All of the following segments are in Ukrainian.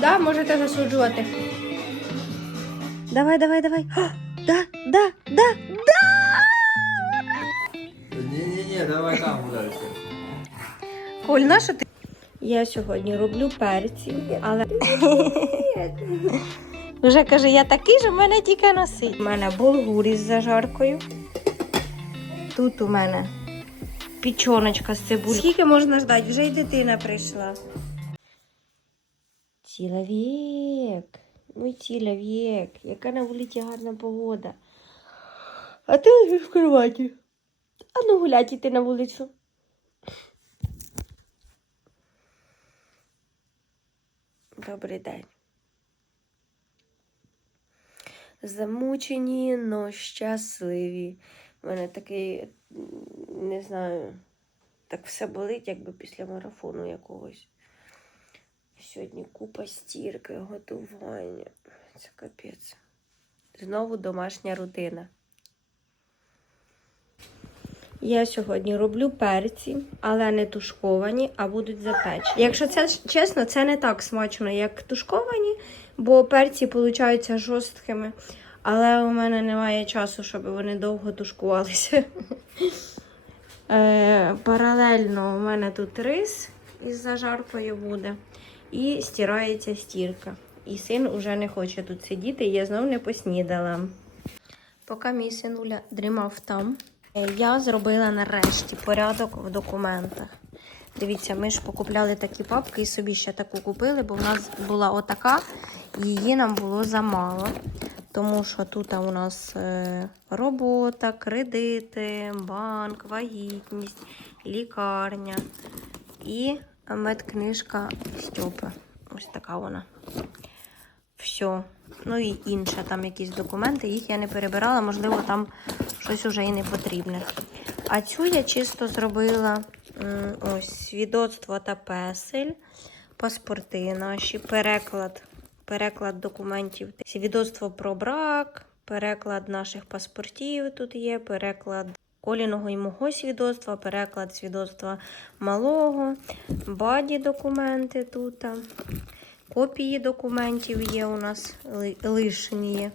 Да, можете засуджувати. Давай, давай, давай. О, да, да, да, да. Ні-ні-ні, давай там далі. Коль, на що ти? Я сьогодні роблю перці, але. Вже каже, я такий ж, у мене тільки носить. У мене булгур із зажаркою. Тут у мене пічоночка з цибулі. Скільки можна ждати? Вже й дитина прийшла. Чоловік. Мой чоловік. Яка на вулиці гарна погода. А ти лежиш в кроваті. А ну гулять іти на вулицю. Добрий день. Замучені, но щасливі. У мене такий, не знаю, так все болить, якби після марафону якогось. Сьогодні купа стірки, готування. Це капець. Знову домашня рутина. Я сьогодні роблю перці, але не тушковані, а будуть запечені. Якщо це чесно, це не так смачно, як тушковані, бо перці получаються жорсткими. Але у мене немає часу, щоб вони довго тушкувалися. Е, паралельно у мене тут рис із зажаркою буде. І стирається стірка. І син уже не хоче тут сидіти, я знов не поснідала. Поки мій синуля дрімав там, е, я зробила нарешті порядок в документах. Дивіться, ми ж покупляли такі папки і собі ще таку купили, бо в нас була отака, її нам було замало. Тому що тут у нас е, робота, кредити, банк, вагітність, лікарня і медкнижка Стьопи. Ось така вона. Все. Ну і інше, там якісь документи, їх я не перебирала, можливо, там щось уже і не потрібне. А цю я чисто зробила ось свідоцтво та песель, паспорти наші, переклад, переклад документів, свідоцтво про брак, переклад наших паспортів тут є, переклад коліного і мого свідоцтва, переклад свідоцтва малого, баді документи тут. Копії документів є у нас лишні.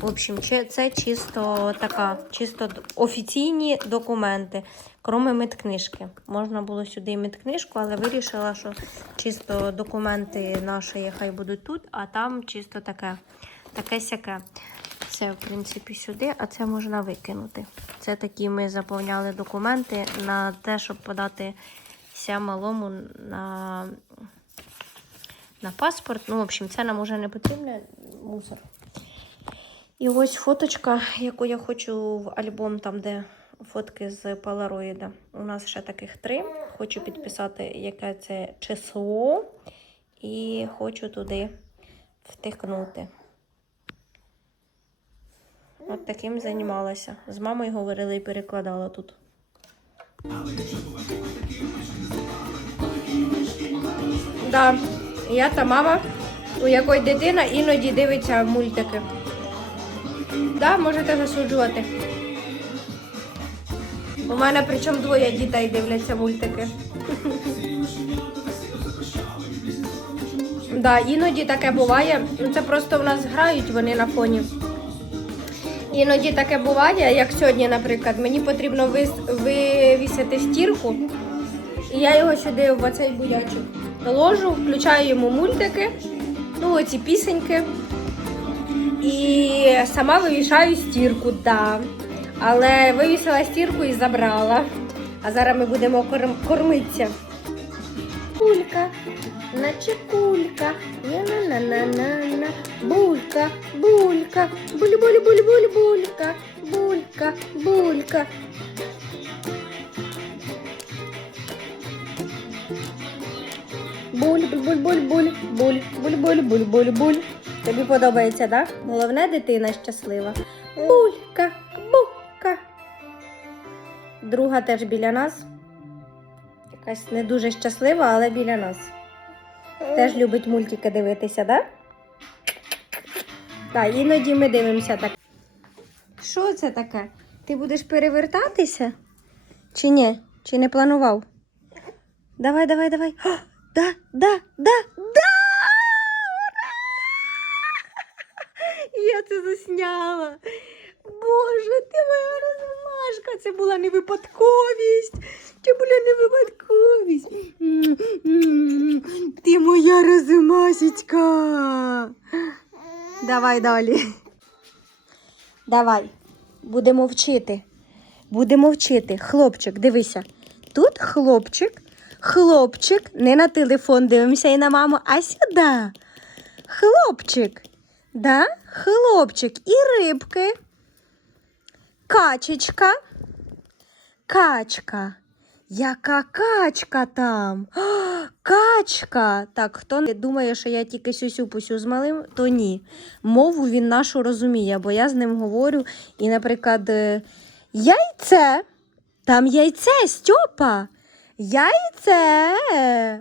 В общем, це чисто така, чисто офіційні документи, кроме медкнижки. Можна було сюди і медкнижку, але вирішила, що чисто документи наші хай будуть тут, а там чисто таке, таке сяке. Це, в принципі, сюди, а це можна викинути. Це такі ми заповняли документи на те, щоб податися малому на на паспорт. Ну, в общем, це нам уже не потрібно. Мусор. І ось фоточка, яку я хочу в альбом, там, де фотки з Polaroid. У нас ще таких три. Хочу підписати, яке це число. І хочу туди втикнути. От таким займалася. З мамою говорила і перекладала тут. Да, я та мама, у якої дитина іноді дивиться мультики. Да, можете засуджувати. У мене причому двоє дітей дивляться мультики. Да, іноді таке буває. Ну, Це просто в нас грають вони на фоні. Іноді таке буває, як сьогодні, наприклад, мені потрібно вивісити стірку, і я його сюди в оцей будячок ложу, включаю йому мультики, ну оці пісеньки. І сама вивішаю стірку, да. Але вивісила стірку і забрала. А зараз ми будемо корм- кормитися. Кулька, наче кулька, на на на на на булька, булька, буль буль буль буль булька, булька, булька. Буль, буль, буль, буль, буль, буль, буль, буль, буль, буль, буль. Тобі подобається, так? Головне, дитина щаслива. Булька, булька. Друга теж біля нас. Якась не дуже щаслива, але біля нас. Теж любить мультики дивитися, так? Да? Так, іноді ми дивимося так. Що це таке? Ти будеш перевертатися? Чи ні? Чи не планував? Давай, давай, давай. О, да, да, да, да! я це засняла. Боже, ти моя розмашка. Це була не випадковість. Це була не випадковість. Моя розмашечка. Давай далі. Давай. Будемо вчити. Будемо вчити. Хлопчик, дивися. Тут хлопчик, хлопчик, не на телефон дивимося і на маму, а сюди. Хлопчик. Да? Хлопчик і рибки. Качечка. Качка. Яка качка там? А, качка. Так, хто думає, що я тільки сюсю-пусю з малим, то ні. Мову він нашу розуміє, бо я з ним говорю. І, наприклад, е, яйце. Там яйце, Стьопа. Яйце.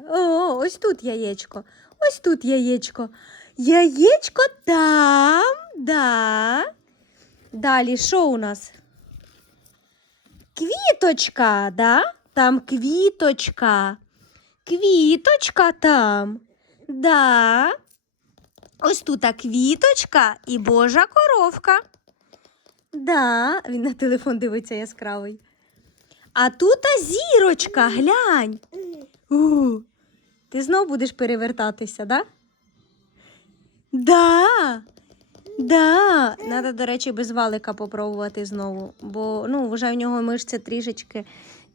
О, ось тут яєчко. Ось тут яєчко. Яєчко там, да. Далі, що у нас? Квіточка, да? Там квіточка. Квіточка там. Да. Ось тут квіточка і божа коровка. Да, він на телефон дивиться яскравий. А тут зірочка, глянь. У, ти знов будеш перевертатися, да? Да. Да. Надо, до речі, без валика попробувати знову, бо ну, вже в нього мишця трішечки,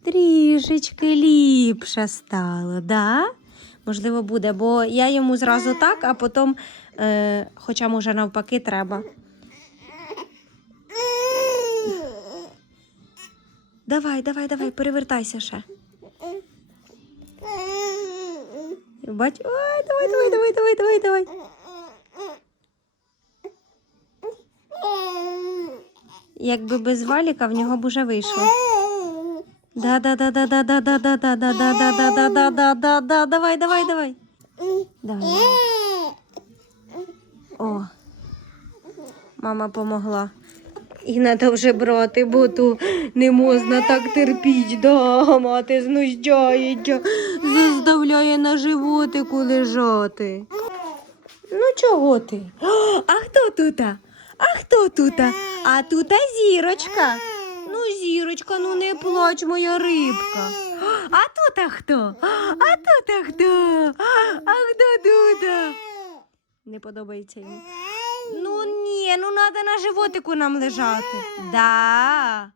трішечки ліпше стало, да? Можливо, буде, бо я йому зразу так, а потім, е, хоча може навпаки треба. Давай, давай, давай, перевертайся ще. Бач, ой, давай, давай, давай, давай, давай, давай. Якби без валіка в нього б уже вийшло. Да, да, да, да, да, да, да, да, да, да, да, да, да, да, да, да, да, да, давай, давай, давай. Давай. О, мама помогла. І треба вже брати, бо то не можна так терпіти. Да, мати знущається, заставляє на животику лежати. Ну чого ти? А хто тут? А хто тут? А тут зірочка. Зірочка, ну не плач, моя рибка. А тут а хто? А тут а хто? А хто? Не подобається йому. Ну ні, ну треба на животику нам лежати. Да.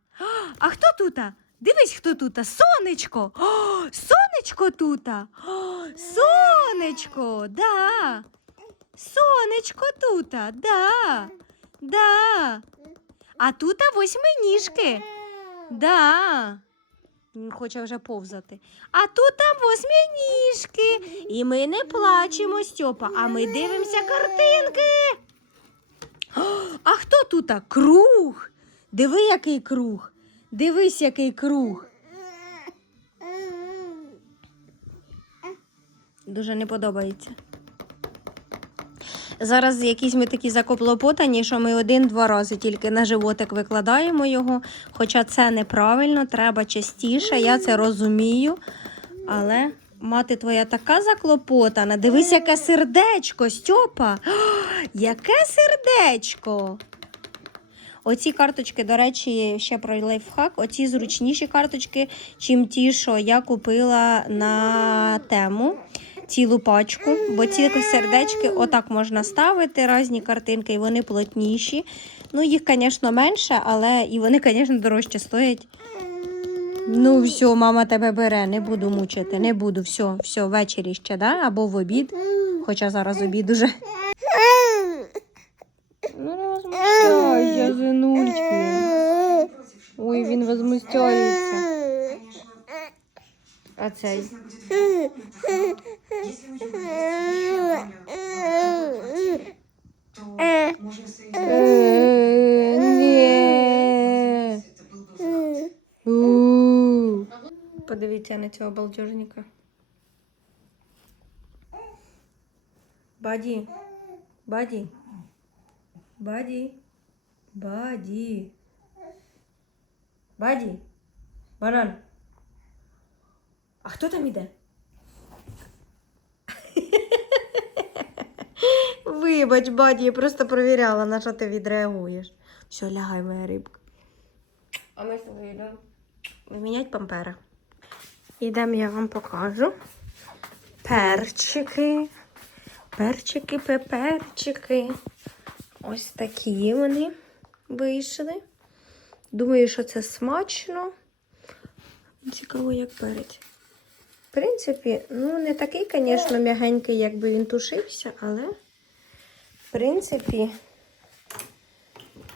А хто тут? Дивись, хто тут. Сонечко. О, сонечко тут. О, сонечко, да. Сонечко тут, да. Да. А тут восьминіжки. Да. Він хоче вже повзати. А тут там восьминіжки. І ми не плачемо, Стьопа, а ми дивимося картинки. А хто тут? Круг. Диви, який круг. Дивись, який круг. Дуже не подобається. Зараз якісь ми такі закоплопотані, що ми один-два рази тільки на животик викладаємо його. Хоча це неправильно, треба частіше, я це розумію. Але мати твоя така заклопотана. Дивись, яке сердечко, Стьопа. О, яке сердечко. Оці карточки, до речі, ще про лайфхак. Оці зручніші карточки, чим ті, що я купила на тему. Цілу пачку, бо ці сердечки отак можна ставити, різні картинки, і вони плотніші. Ну, їх, звісно, менше, але і вони, звісно, дорожче стоять. Ну, все, мама тебе бере, не буду мучити, не буду. Все, все, ввечері ще, да? або в обід. Хоча зараз обід уже. Ну, не возмущайся. Ой, він возмущається. А цей? Если у тебя на цього балдежника. Бади, Бади, Бади, Бади, Бади, Банан. А кто там іде? Вибач, баді, я просто перевіряла, на що ти відреагуєш. Все, лягай, моя рибка. А ми тобою йдемо виміняти пампера. Йдемо, я вам покажу. Перчики. Перчики, пеперчики. Ось такі вони вийшли. Думаю, що це смачно. Цікаво, як перець. В принципі, ну не такий, звісно, м'ягенький, якби він тушився, але принципі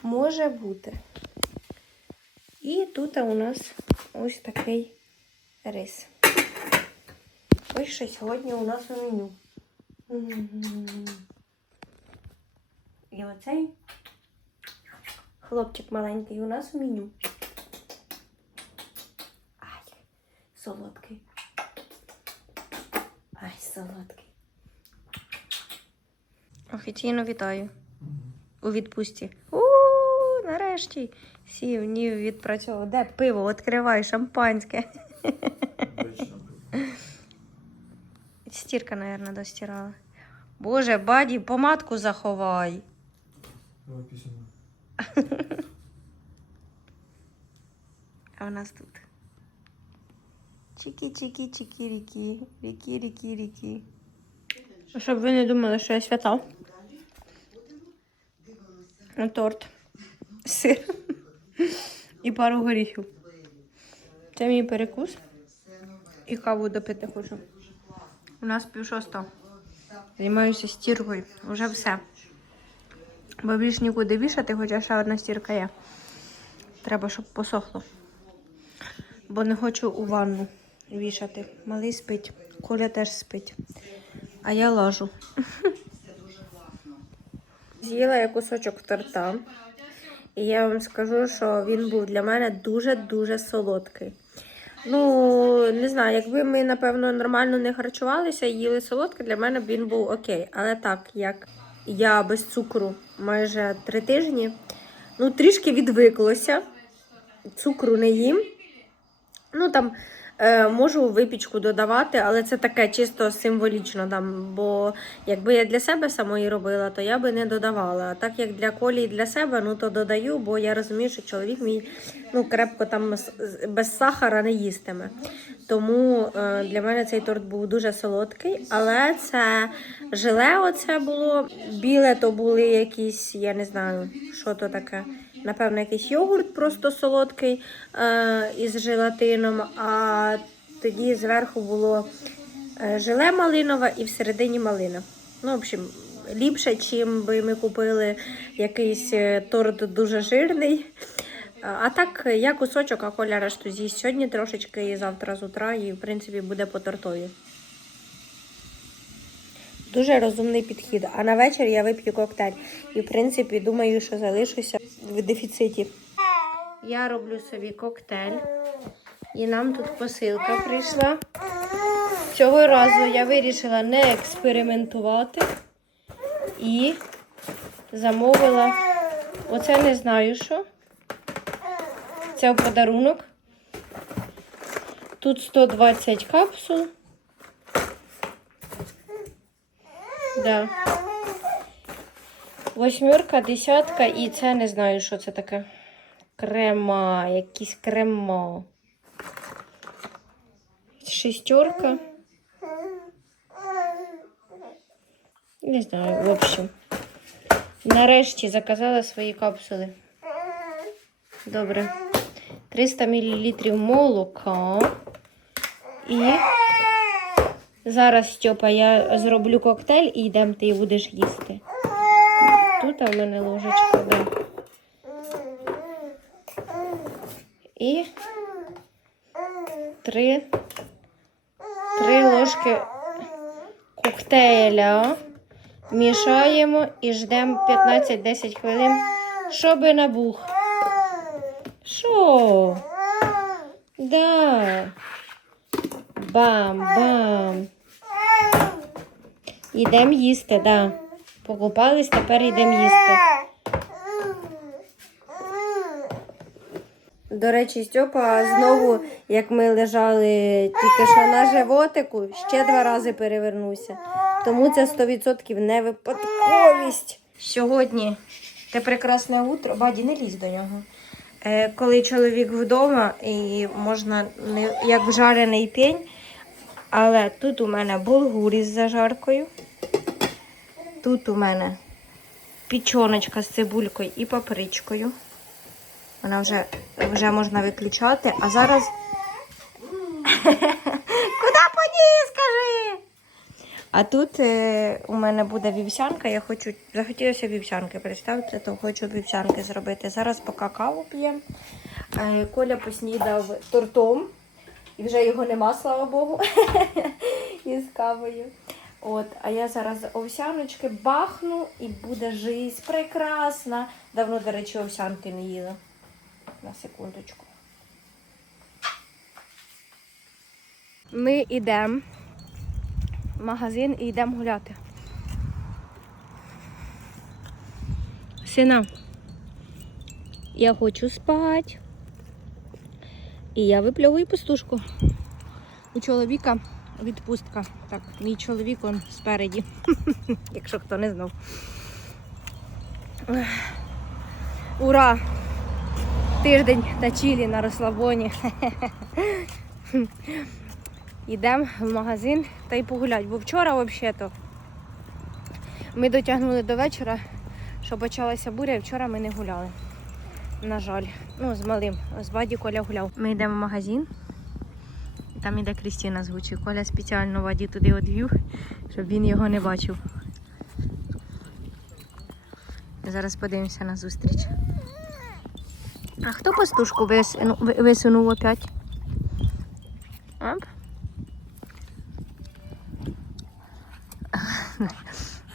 може бути. І тут у нас ось такий рис. Ось що сьогодні у нас у меню. І оцей хлопчик маленький у нас у меню. Ай, солодкий. Ай, солодкий. Офіційно вітаю. У відпустці. У, нарешті. Сів, ні, відпрацьовував. Де пиво? Відкривай, шампанське. Стірка, мабуть, достирала. Боже, баді, помадку заховай. Написано. А у нас тут. Чики-чики, чики, ріки. Ріки, ріки, ріки. Щоб ви не думали, що я свята. Торт. Сир. І пару горіхів. Це мій перекус. І каву допити хочу. У нас пів шоста. Займаюся стіркою. Уже все. Бо більш нікуди вішати, хоча ще одна стірка є. Треба, щоб посохло. Бо не хочу у ванну вішати. Малий спить, Коля теж спить. А я лажу. З'їла я кусочок торта. І я вам скажу, що він був для мене дуже-дуже солодкий. Ну, не знаю, якби ми, напевно, нормально не харчувалися і їли солодке, для мене він був окей. Але так, як я без цукру майже три тижні, ну, трішки відвиклося. Цукру не їм. Ну там е, можу випічку додавати, але це таке чисто символічно. Там, бо якби я для себе самої робила, то я би не додавала. А так як для колі і для себе, ну то додаю, бо я розумію, що чоловік мій ну, крепко там без сахара не їстиме. Тому е, для мене цей торт був дуже солодкий, але це желе оце було. Біле то були якісь, я не знаю, що то таке. Напевно, якийсь йогурт просто солодкий е, із желатином, а тоді зверху було е, желе малинове і всередині малина. Ну, в общем, ліпше, чим би ми купили якийсь е, торт дуже жирний. А а так, я кусочок, а коля решту з'їсть сьогодні трошечки і завтра з утра, і в принципі буде по тортові. Дуже розумний підхід. А на вечір я вип'ю коктейль. І, в принципі, думаю, що залишуся в дефіциті. Я роблю собі коктейль. І нам тут посилка прийшла. Цього разу я вирішила не експериментувати і замовила. Оце не знаю що. Це в подарунок. Тут 120 капсул. Да. Восьмерка, десятка і це не знаю, що це таке. Крема, якісь крема. Шестерка. Не знаю, в общем. Нарешті заказала свої капсули. Добре. 300 мл молока. І зараз, Стьопа, я зроблю коктейль і йдемо, ти будеш їсти. У мене ложечка, да. І три, три ложки коктейля. Мішаємо і ждемо 15-10 хвилин, щоб набух. Що? Да. Бам-бам. Йдемо їсти, да. Покупались, тепер йдемо їсти. До речі, Стьопа знову, як ми лежали тільки що на животику, ще два рази перевернувся. Тому це 100% не випадковість. Сьогодні те прекрасне утро. Баді, не лізь до нього. Е, коли чоловік вдома і можна як вжарений пень. Але тут у мене булгур із зажаркою. Тут у мене пічоночка з цибулькою і папричкою. Вона вже, вже можна виключати. А зараз. Куди поніс, скажи? А тут е, у мене буде вівсянка. Я хочу, захотілося вівсянки. Представте, то хочу вівсянки зробити. Зараз поки каву п'ємо. Е, Коля поснідав тортом. І вже його нема, слава Богу, із кавою. От, а я зараз овсяночки бахну і буде жизнь прекрасна. Давно, до речі, овсянки не їла. На секундочку. Ми йдемо в магазин і йдемо гуляти. Сина, я хочу спати. І я випльовую пустушку. У чоловіка відпустка. Так, мій чоловік он спереді, якщо хто не знав. Ура! Тиждень на чилі, на розслабоні. Йдемо в магазин та й погулять. Бо вчора взагалі-то ми дотягнули до вечора, що почалася буря, і вчора ми не гуляли. На жаль. Ну, з малим. З баді Коля гуляв. Ми йдемо в магазин. Там іде Крістіна з Гучі. Коля спеціально ваді туди одвів, щоб він його не бачив. Зараз подивимося на зустріч. А хто пастушку висунув, висунув опять? Оп.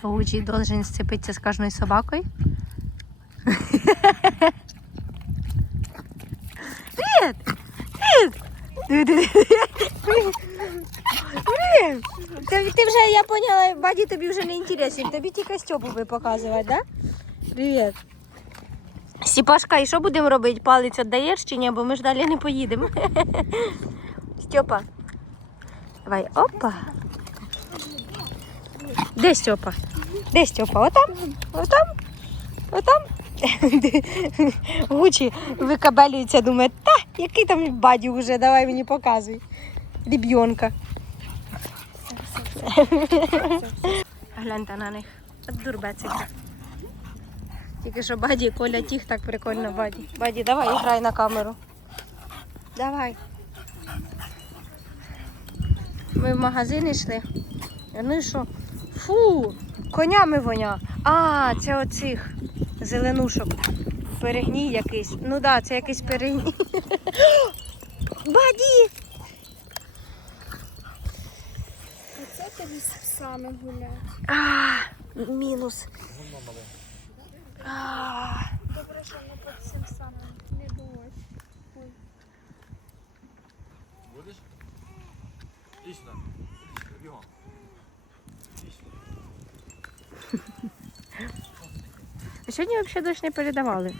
Гучі должен сцепитися з кожною собакою. Привет! Привет! Привет! Ти, ти вже, я поняла, баді тобі вже не інтересен. Тобі тільки Стьопу би показувати, да? Привіт. Степашка, і що будемо робити? Палець віддаєш чи ні? Бо ми ж далі не поїдемо. Степа. Давай, опа. Де Степа? Де Степа? Отам? Отам? Отам? Гучі викабелюється, думає, та, який там баді вже, давай мені показуй. Ріб'йонка. Гляньте на них. От. Тільки що баді, Коля тіх так прикольно баді. Баді, давай грай на камеру. Давай. Ми в магазин йшли. Ну що? Фу, конями воня. А, це оцих зеленушок. Перегній якийсь. Ну так, да, це якийсь перегній. Баді! Оце тобі з псами гуляти. А, мінус. А, Добре, що не під цим самим не дощ. Ой. Будеш? Іди сюди. Іди сюди, бігом. Іди сюди. а сьогодні взагалі дощ не передавали.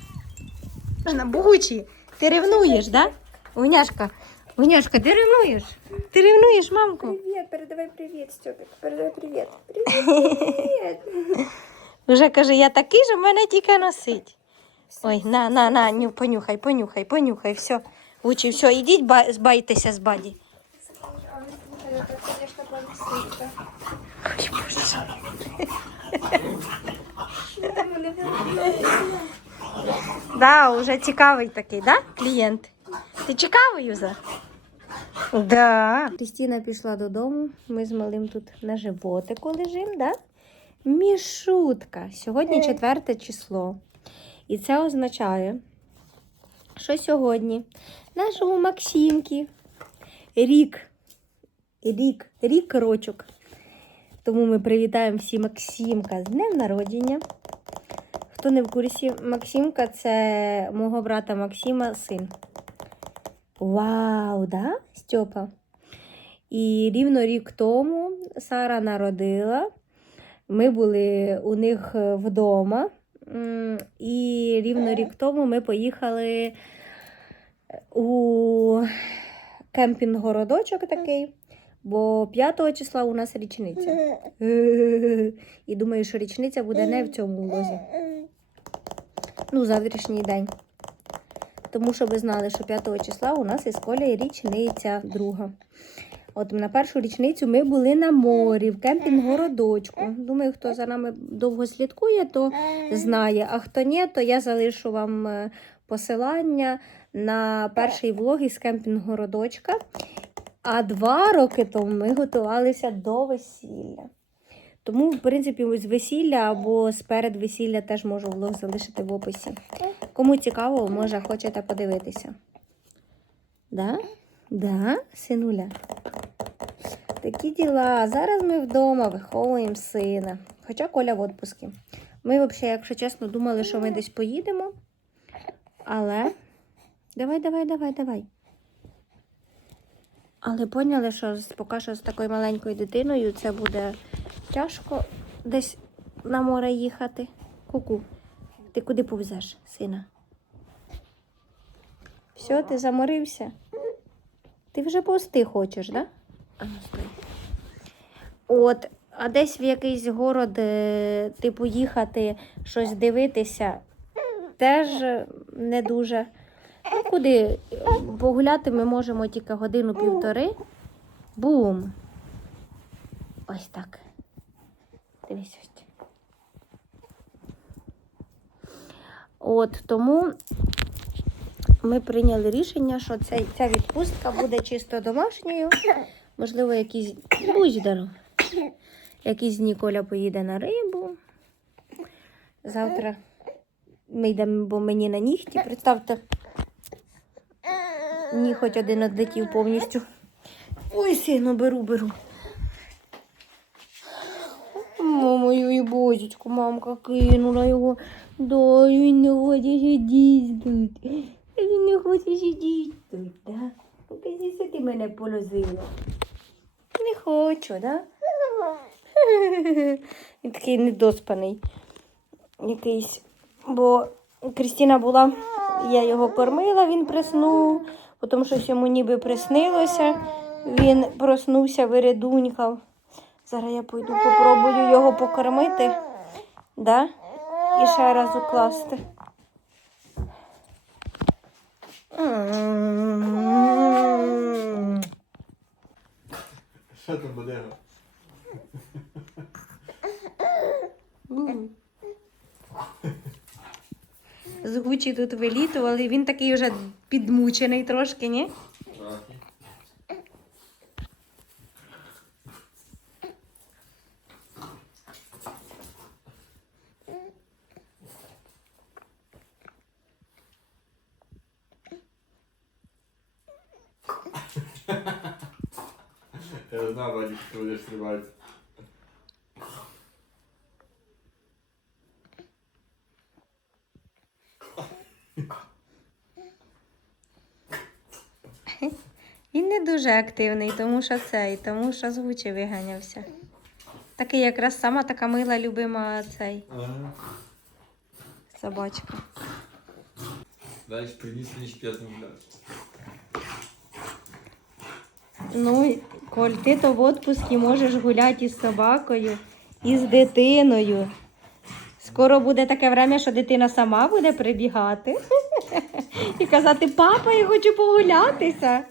На Богучі, ти ревнуєш, да? Уняшка, Уняшка, ти ревнуєш? Ти ревнуєш, мамку? Привіт, передавай привіт, Стьопик. Передавай привіт. Привіт. Вже каже, я такий же, мене тільки носить. Ой, на, на, на, ню, понюхай, понюхай, понюхай, все. Учі, все, ідіть ба- збайтеся з баді. Да, уже цікавий такий, да, клієнт? Ти цікавий Юза? Да. Крістіна пішла додому. Ми з малим тут на животику лежимо, да? Мішутка. Сьогодні четверте число. І це означає, що сьогодні нашому Максимки рік. Рік, рік рочок. Тому ми привітаємо всі Максимка з днем народження. Хто не в курсі, Максимка це мого брата Максима син. Вау, да, Стьопа? І рівно рік тому Сара народила. Ми були у них е, вдома. І рівно рік тому ми поїхали у кемпінг-городочок такий Бо 5 числа у нас річниця. І думаю, що річниця буде не в цьому лозі. Ну, завтрашній день. Тому що ви знали, що 5 числа у нас із Колею річниця друга. От на першу річницю ми були на морі, в кемпінг-городочку. Думаю, хто за нами довго слідкує, то знає. А хто ні, то я залишу вам е, посилання на перший влог із кемпінг-городочка. А два роки тому ми готувалися до весілля. Тому, в принципі, з весілля або з перед весілля теж можу влог залишити в описі. Кому цікаво, може, хочете подивитися. Да? Да, синуля? Такі діла. Зараз ми вдома виховуємо сина. Хоча Коля в відпуску. Ми, взагалі, якщо чесно, думали, що ми десь поїдемо. Але. Давай, давай, давай, давай. Але поняли, що поки що з такою маленькою дитиною це буде тяжко десь на море їхати. Ку-ку. Ти куди повзеш, сина? Все, ти заморився? Ти вже повсти хочеш, да? А, ну, стой. От, а десь в якийсь город, е, типу, їхати, щось дивитися, теж не дуже. Ну, куди? Погуляти ми можемо тільки годину-півтори. Бум! Ось так. Дивись. От тому ми прийняли рішення, що ця, ця відпустка буде чисто домашньою. Можливо, якісь будь здоров. Якісь дні Коля поїде на рибу. Завтра ми йдемо, бо мені на нігті. Представте, ні, хоч один одлетів повністю. Ой, сину, беру, беру. Мамою і бозічку, мамка кинула його. Да, він не хоче сидіти тут. Він не хоче сидіти тут, да? Покажи, ти мене полозила. Не хочу, да? Він такий недоспаний якийсь. Бо Крістіна була, я його кормила, він приснув, тому що йому ніби приснилося. Він проснувся, вирядунькав. Зараз я пойду попробую його покормити. Да? І ще раз укласти. Що там буде? З Гучі тут вилітували, він такий вже підмучений трошки, ні? Я знав, Вадик, що ти будеш стрибати. Він не дуже активний, тому що цей, тому що з Гучі виганявся. Такий якраз сама така мила, любима цей собачка. Дальше приніс мені шпець гуляти. Ну, Коль, ти то в відпуску можеш гуляти із собакою, і з дитиною. Скоро буде таке время, що дитина сама буде прибігати і казати, папа, я хочу погулятися.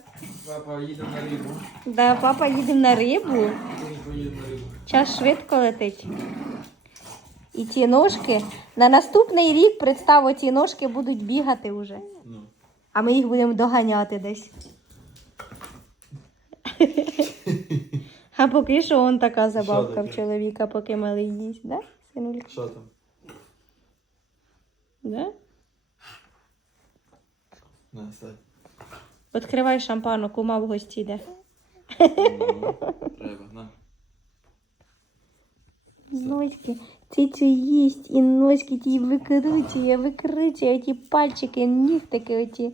Папа, їдемо на рибу. Да, папа, їдемо на рибу. Час швидко летить. І ті ножки на наступний рік, представ, ті ножки будуть бігати вже. Ну. А ми їх будемо доганяти десь. А поки що он така забавка в чоловіка, поки малий їсть, да? Синулька? Що там? Да? На, стань. Відкривай шампану, кума в гості йде. Ну, Треба, на. Носики, цицю їсть, і носики ті викручує, викручує ті пальчики, нігтики оті.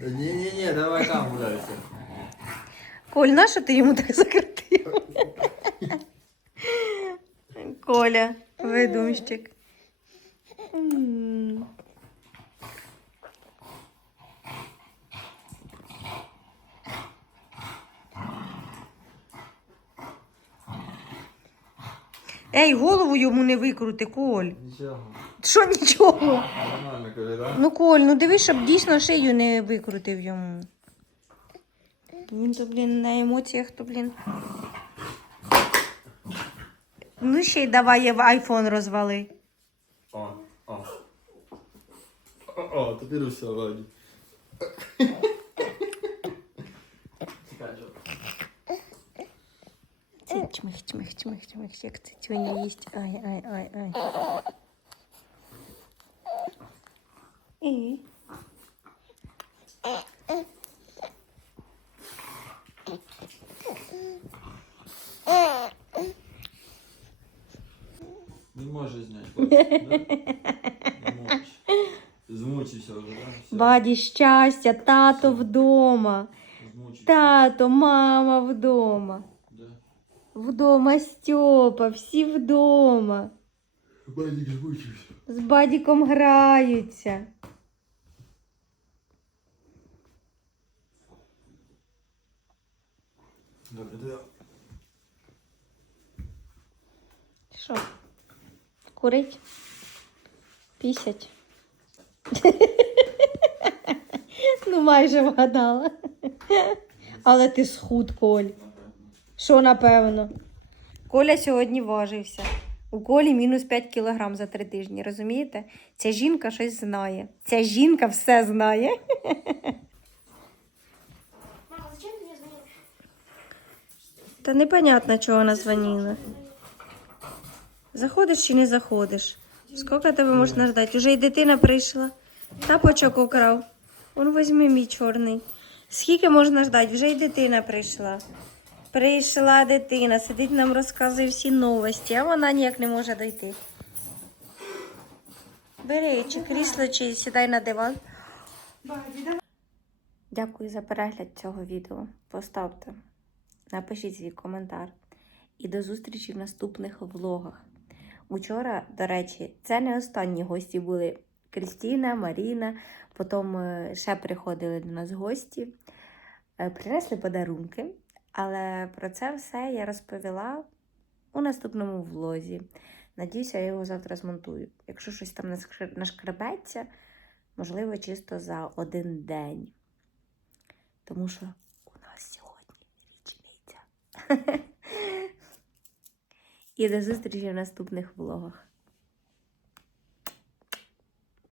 Ні-ні-ні, давай там гуляйся. Коль, на ти йому так закрутив? Коля, видумщик. Ей, голову йому не викрути, Коль. Нічого. Що нічого? Нормально, Коля, так? Ну, Коль, ну дивись, щоб дійсно шию не викрутив йому. Він то, блін, на емоціях, то, блін. Ну, ще й давай в айфон розвали. О, о. О, о, тепер усе, Ваді. Чмих, чмих, чмих, чмих, як це тюня їсть. Ай, ай, ай, ай. І? Не може зняти, бачиш, да? Не можеш. Змучився вже, да? Все. Баді щастя, тато вдома. Тато, мама вдома. Вдома Стьопа, всі вдома. Бадік змучився. З бадіком граються. Що? Курить? Пісять. Ну, майже вгадала. Але ти схуд, Коль. Що напевно? Коля сьогодні важився. У Колі мінус 5 кілограм за три тижні, розумієте? Ця жінка щось знає. Ця жінка все знає. Мама, зачем ты мне звонила? Та непонятно, чого вона дзвонила. Заходиш чи не заходиш? Скільки тебе можна ждати? Уже й дитина прийшла. Тапочок украв. Он візьми мій чорний. Скільки можна ждати? Вже й дитина прийшла. Прийшла дитина, сидить нам розказує всі новості, а вона ніяк не може дойти. Бери чи крісло, чи сідай на диван. Дякую за перегляд цього відео. Поставте, напишіть свій коментар. І до зустрічі в наступних влогах. Учора, до речі, це не останні гості були Крістіна, Маріна, потім е, ще приходили до нас гості, е, принесли подарунки. Але про це все я розповіла у наступному влозі. Надіюся, я його завтра змонтую. Якщо щось там нашкр- нашкребеться, можливо, чисто за один день. Тому що у нас сьогодні річниця. І до зустрічі в наступних влогах.